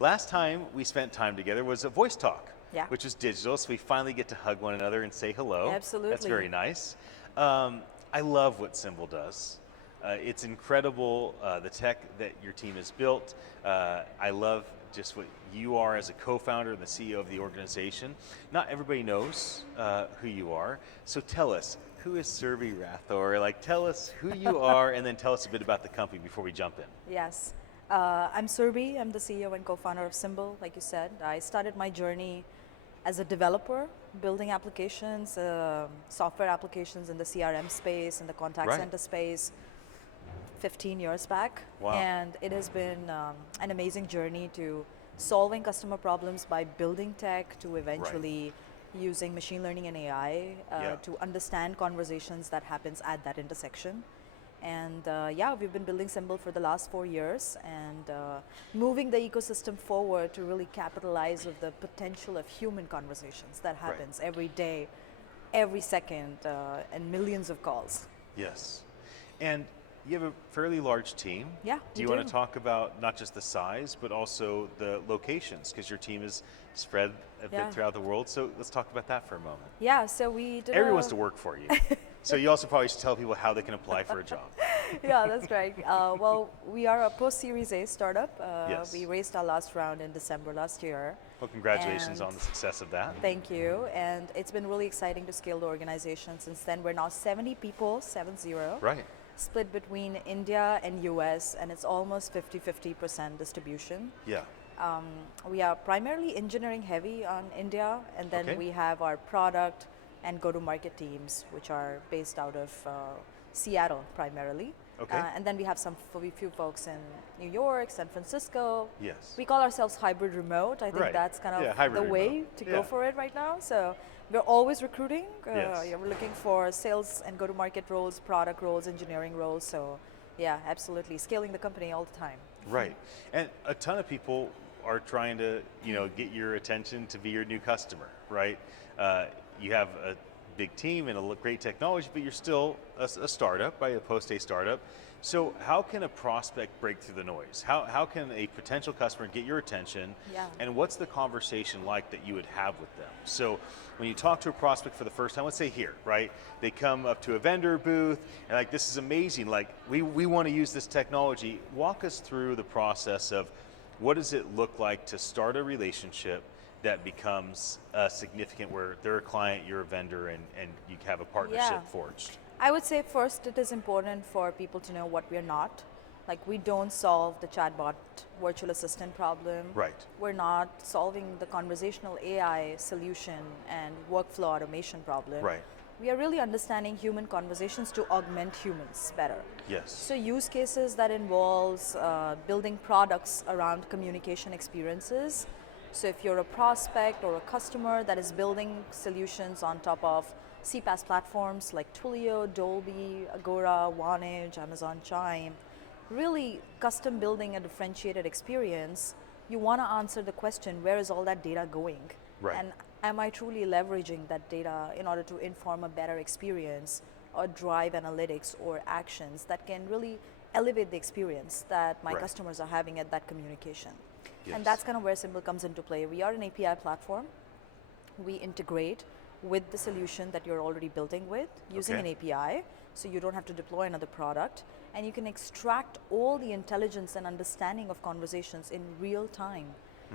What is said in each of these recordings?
Last time we spent time together was a voice talk, Yeah. which is digital, so we finally get to hug one another and say hello. Absolutely. That's very nice. I love what Symbl does. It's incredible, the tech that your team has built. I love just what you are as a co-founder and the CEO of the organization. Not everybody knows who you are, so tell us, who is Surbhi Rathore? Like, tell us who you are, and then tell us a bit about the company before we jump in. Yes. I'm Surbhi. I'm the CEO and co-founder of Symbl, like you said. I started my journey as a developer, building applications, software applications in the CRM space, in the contact center space, 15 years back. Wow. And it has been an amazing journey to solving customer problems by building tech to eventually using machine learning and AI to understand conversations that happens at that intersection. And yeah, we've been building Symbl for the last 4 years and moving the ecosystem forward to really capitalize of the potential of human conversations that happens every day, every second, and millions of calls. Yes. And you have a fairly large team. Yeah, do you want to talk about not just the size, but also the locations? Because your team is spread a bit throughout the world. So let's talk about that for a moment. Yeah, so we did Everyone wants to work for you. So you also probably should tell people how they can apply for a job. Yeah, that's right. Well, we are a post-Series A startup. Yes. We raised our last round in December last year. Well, congratulations on the success of that. Thank you. And it's been really exciting to scale the organization. Since then, we're now 70 people, 70. Right. Split between India and US, and it's almost 50-50% distribution. Yeah. We are primarily engineering heavy on India, and then we have our product and go-to-market teams, which are based out of Seattle primarily. Okay. And then we have few folks in New York, San Francisco. Yes. We call ourselves hybrid remote. I think that's kind of the way to go for it right now. So we're always recruiting. We're looking for sales and go-to-market roles, product roles, engineering roles. So yeah, absolutely. Scaling the company all the time. Right. And a ton of people are trying to, get your attention to be your new customer, right? You have a big team and a great technology, but you're still a startup, right? A post-A startup. So how can a prospect break through the noise? How can a potential customer get your attention? Yeah. And what's the conversation like that you would have with them? So when you talk to a prospect for the first time, let's say here, right? They come up to a vendor booth and like, this is amazing. Like, we want to use this technology. Walk us through the process of what does it look like to start a relationship that becomes significant, where they're a client, you're a vendor, and you have a partnership forged? I would say first it is important for people to know what we're not. Like, we don't solve the chatbot virtual assistant problem. Right. We're not solving the conversational AI solution and workflow automation problem. Right. We are really understanding human conversations to augment humans better. Yes. So use cases that involves building products around communication experiences. So if you're a prospect or a customer that is building solutions on top of CPaaS platforms like Twilio, Dolby, Agora, Vonage, Amazon Chime, really custom building a differentiated experience, you want to answer the question, where is all that data going? Right. And am I truly leveraging that data in order to inform a better experience or drive analytics or actions that can really elevate the experience that my customers are having at that communication? Yes. And that's kind of where Symbl comes into play. We are an API platform. We integrate with the solution that you're already building with using an API, so you don't have to deploy another product, and you can extract all the intelligence and understanding of conversations in real time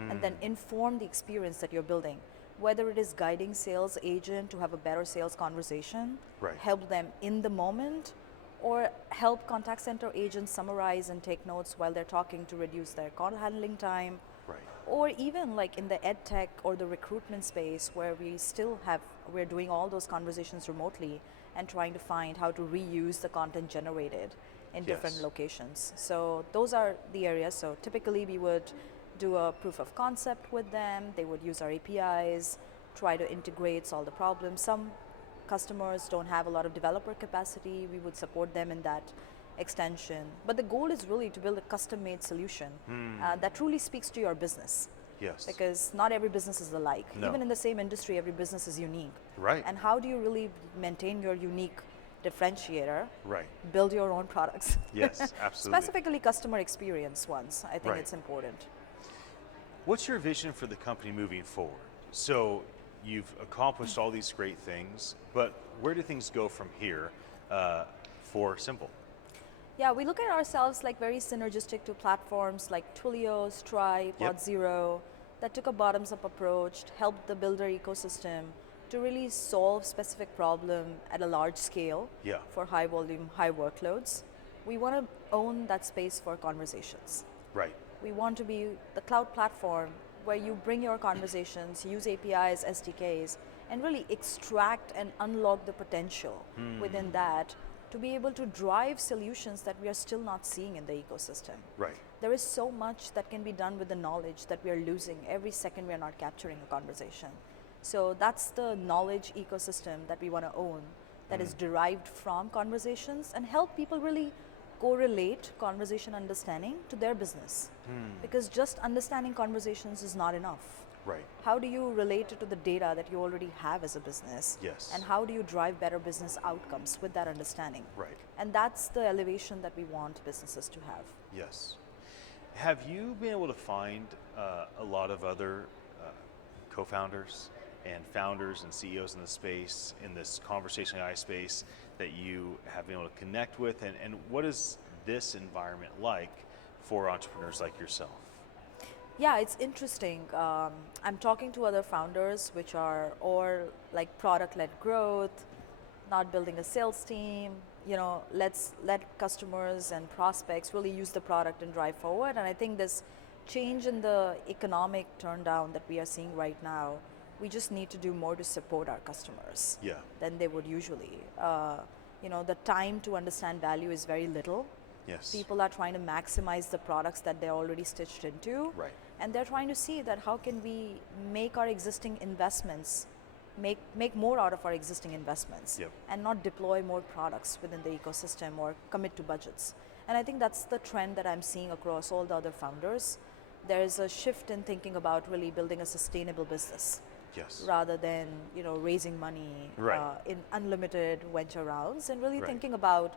and then inform the experience that you're building. Whether it is guiding sales agent to have a better sales conversation, help them in the moment, or help contact center agents summarize and take notes while they're talking to reduce their call handling time. Or even like in the ed tech or the recruitment space, where we're doing all those conversations remotely and trying to find how to reuse the content generated in different locations. So those are the areas. So typically we would do a proof of concept with them. They would use our APIs, try to integrate, solve the problem. Some customers don't have a lot of developer capacity. We would support them in that extension. But the goal is really to build a custom-made solution that truly speaks to your business. Yes. Because not every business is alike. No. Even in the same industry, every business is unique. Right. And how do you really maintain your unique differentiator? Right. Build your own products. Yes, absolutely. Specifically customer experience ones. I think it's important. What's your vision for the company moving forward? So you've accomplished all these great things, but where do things go from here for Symbl? Yeah, we look at ourselves like very synergistic to platforms like Twilio, Stripe, Yep. Auth0, that took a bottoms-up approach, helped the builder ecosystem to really solve specific problem at a large scale Yeah. for high volume, high workloads. We want to own that space for conversations. Right. We want to be the cloud platform where you bring your conversations, use APIs, SDKs, and really extract and unlock the potential within that to be able to drive solutions that we are still not seeing in the ecosystem. Right. There is so much that can be done with the knowledge that we are losing every second we are not capturing a conversation. So that's the knowledge ecosystem that we want to own, that is derived from conversations, and help people really correlate conversation understanding to their business. Because just understanding conversations is not enough. Right. How do you relate it to the data that you already have as a business? Yes. And how do you drive better business outcomes with that understanding? Right. And that's the elevation that we want businesses to have. Yes. Have you been able to find a lot of other co-founders and founders and CEOs in the space, in this conversational AI space, that you have been able to connect with? And what is this environment like for entrepreneurs like yourself? Yeah, it's interesting. I'm talking to other founders which are or like product-led growth, not building a sales team, let's let customers and prospects really use the product and drive forward. And I think this change in the economic turndown that we are seeing right now, we just need to do more to support our customers than they would usually. The time to understand value is very little. Yes. People are trying to maximize the products that they're already stitched into. Right. And they're trying to see that how can we make our existing investments, make more out of our existing investments, and not deploy more products within the ecosystem or commit to budgets. And I think that's the trend that I'm seeing across all the other founders. There's a shift in thinking about really building a sustainable business. Yes. Rather than raising money in unlimited venture rounds, and really thinking about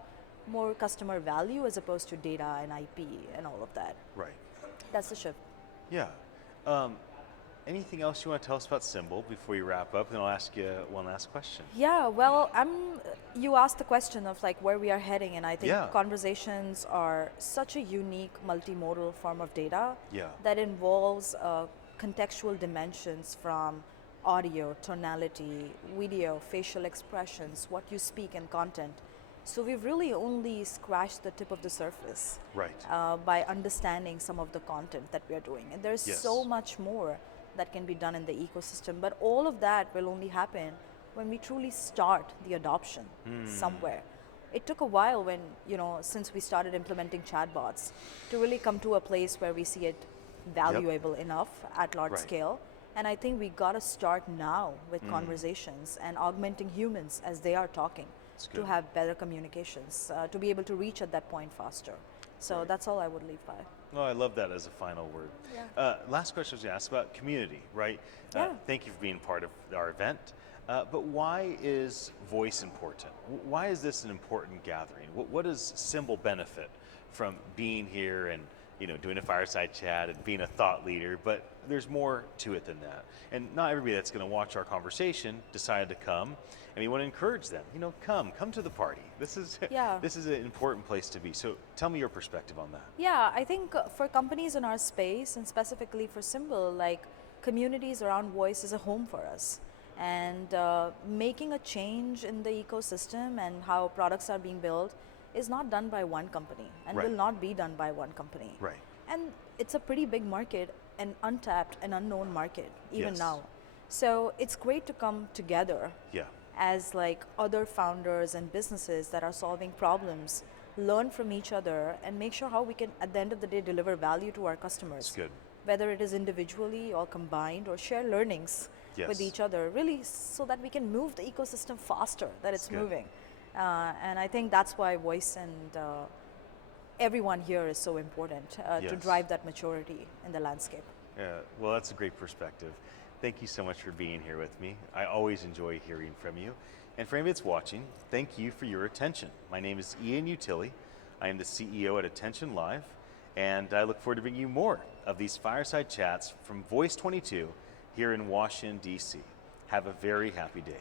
more customer value as opposed to data and IP and all of that. Right. That's the shift. Yeah. Anything else you want to tell us about Symbl before you wrap up? Then I'll ask you one last question. Yeah, well, you asked the question of like where we are heading, and I think conversations are such a unique multimodal form of data that involves contextual dimensions from audio, tonality, video, facial expressions, what you speak, and content. So we've really only scratched the tip of the surface by understanding some of the content that we are doing. And there's so much more that can be done in the ecosystem, but all of that will only happen when we truly start the adoption somewhere. It took a while when, since we started implementing chatbots, to really come to a place where we see it valuable enough at large scale. And I think we got to start now with conversations and augmenting humans as they are talking to have better communications, to be able to reach at that point faster. So that's all I would leave by. Oh, I love that as a final word. Last question I was going to ask about community, right? Thank you for being part of our event. But why is voice important? Why is this an important gathering? What does Symbl benefit from being here and doing a fireside chat and being a thought leader? But there's more to it than that. And not everybody that's going to watch our conversation decided to come. And we want to encourage them. Come to the party. This is an important place to be. So tell me your perspective on that. Yeah, I think for companies in our space, and specifically for Symbl, like communities around voice is a home for us. And making a change in the ecosystem and how products are being built is not done by one company and will not be done by one company. Right. And it's a pretty big market, an untapped and unknown market even now. So it's great to come together as like other founders and businesses that are solving problems, learn from each other, and make sure how we can, at the end of the day, deliver value to our customers. That's good. Whether it is individually or combined, or share learnings with each other, really so that we can move the ecosystem faster, that it's moving. And I think that's why voice and everyone here is so important to drive that maturity in the landscape. Yeah, well, that's a great perspective. Thank you so much for being here with me. I always enjoy hearing from you. And for anybody that's watching, thank you for your attention. My name is Ian Utile. I am the CEO at attn.live, and I look forward to bringing you more of these Fireside Chats from Voice 22 here in Washington, D.C. Have a very happy day.